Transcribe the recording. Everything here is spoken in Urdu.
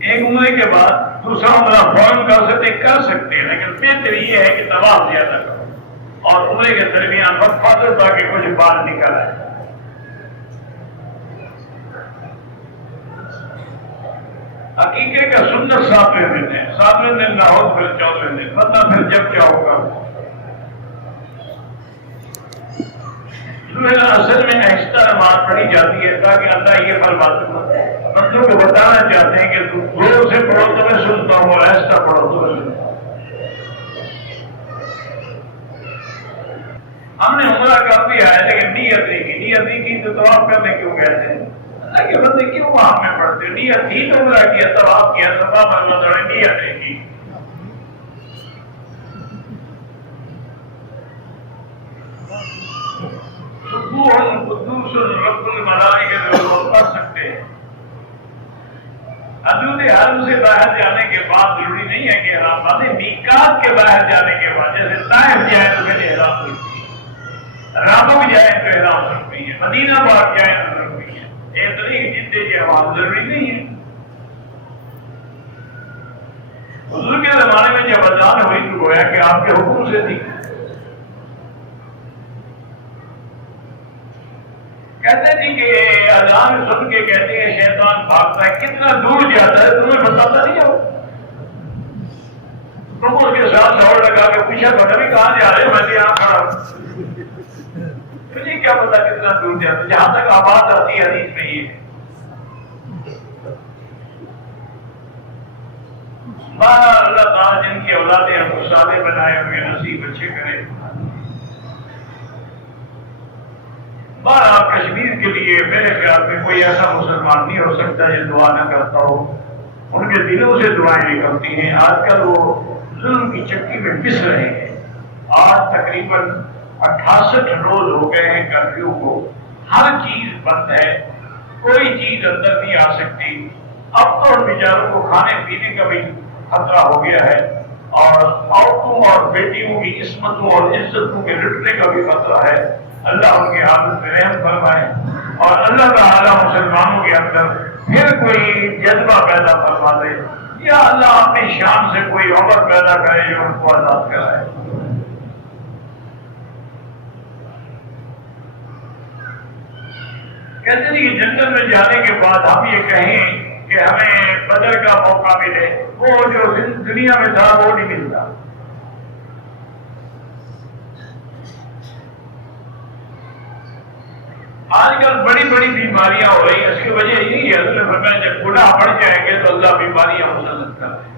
ایک عمرے کے بعد دوسرا عمرہ فوراً کر سکتے ہیں، لیکن بہتر یہ ہے کہ طواف زیادہ کرو اور عمرے کے درمیان وقفہ دو تاکہ کچھ بال نکل آئے۔ عقیقے کا سنت 7ویں دن ہے، 7ویں دن نہ ہو تو پھر 14ویں دن، مطلب پھر جب کیا ہوگا۔ اصل میں آہستہ نماز پڑھی جاتی ہے تاکہ اللہ یہ بندوں کو بتانا چاہتے ہیں کہ زور سے پڑھو تو میں سنتا ہوں اور آہستہ پڑھو تو میں سنتا ہوں۔ ہم نے عمرہ کر دیا ہے لیکن نیت نہیں کی تو طواف کرنے کیوں کہتے ہیں؟ اللہ کے بندے کیوں وہاں میں پڑھتے؟ نیت تھی تو عمرہ کیا، طواف کیا، صفا مروا دوڑے، نیت نہیں کی۔ قدوس رب الملائکہ لوگ پڑھ سکتے ہیں۔ حدود حرم سے باہر جانے کے بعد ضروری نہیں ہے کہ احرام باندھے، میقات کے باہر جانے کے بعد، جیسے طائف جائے تو پھر احرام ضروری ہے، رابغ جائے تو احرام ضروری ہے، مدینہ پاک جائے تو ضروری ہے، ایک طریقے جدے کے احرام ضروری نہیں ہے۔ حضور کے زمانے میں جب اذان ہوئی تو گویا کہ آپ کے حکم سے تھی۔ کہتے تھے کہ اذان سن کے کہتے ہیں شیطان بھاگتا ہے، کتنا دور جاتا ہے تمہیں بتاتا نہیں ہو؟ تم اس کے ساتھ دوڑ لگا کے پوچھا پتا بھی کہاں جا رہے؟ میں یہاں کھڑا ہوں، مجھے کیا پتا کتنا دور جاتا ہے، جہاں تک آواز آتی ہے حدیث میں یہ ہے۔ اللہ تعالیٰ جن کی اولادیں ہم کو صالح بنائے ہوئے نصیب اچھے کرے۔ بہرحال کشمیر کے لیے میرے خیال میں کوئی ایسا مسلمان نہیں ہو سکتا جو دعا نہ کرتا ہو، ان کے دلوں سے دعائیں نکلتی ہیں۔ آج کل وہ ظلم کی چکی میں پس رہے ہیں۔ آج تقریباً 68 روز ہو گئے ہیں کرفیو کو، ہر چیز بند ہے، کوئی چیز اندر نہیں آ سکتی۔ اب تو ان بیچاروں کو کھانے پینے کا بھی خطرہ ہو گیا ہے، اور عورتوں اور بیٹیوں کی عصمتوں اور عزتوں کے لٹنے کا بھی خطرہ ہے۔ اللہ ان کے حالت میں رحم فرمائے، اور اللہ تعالیٰ مسلمانوں کے اندر پھر کوئی جذبہ پیدا فرما دے، یا اللہ اپنی شان سے کوئی عمر پیدا کرے جو ان کو آزاد کرائے۔ کہتے ہیں کہ جنت میں جانے کے بعد ہم یہ کہیں کہ ہمیں بدر کا موقع ملے، وہ جو دنیا میں تھا وہ نہیں ملتا۔ آج کل بڑی بڑی بیماریاں ہو رہی ہیں، اس کی وجہ یہی ہے، اللہ فرمایا جب گناہ بڑھ جائیں گے تو اللہ بیماریاں مسلط کر دیں۔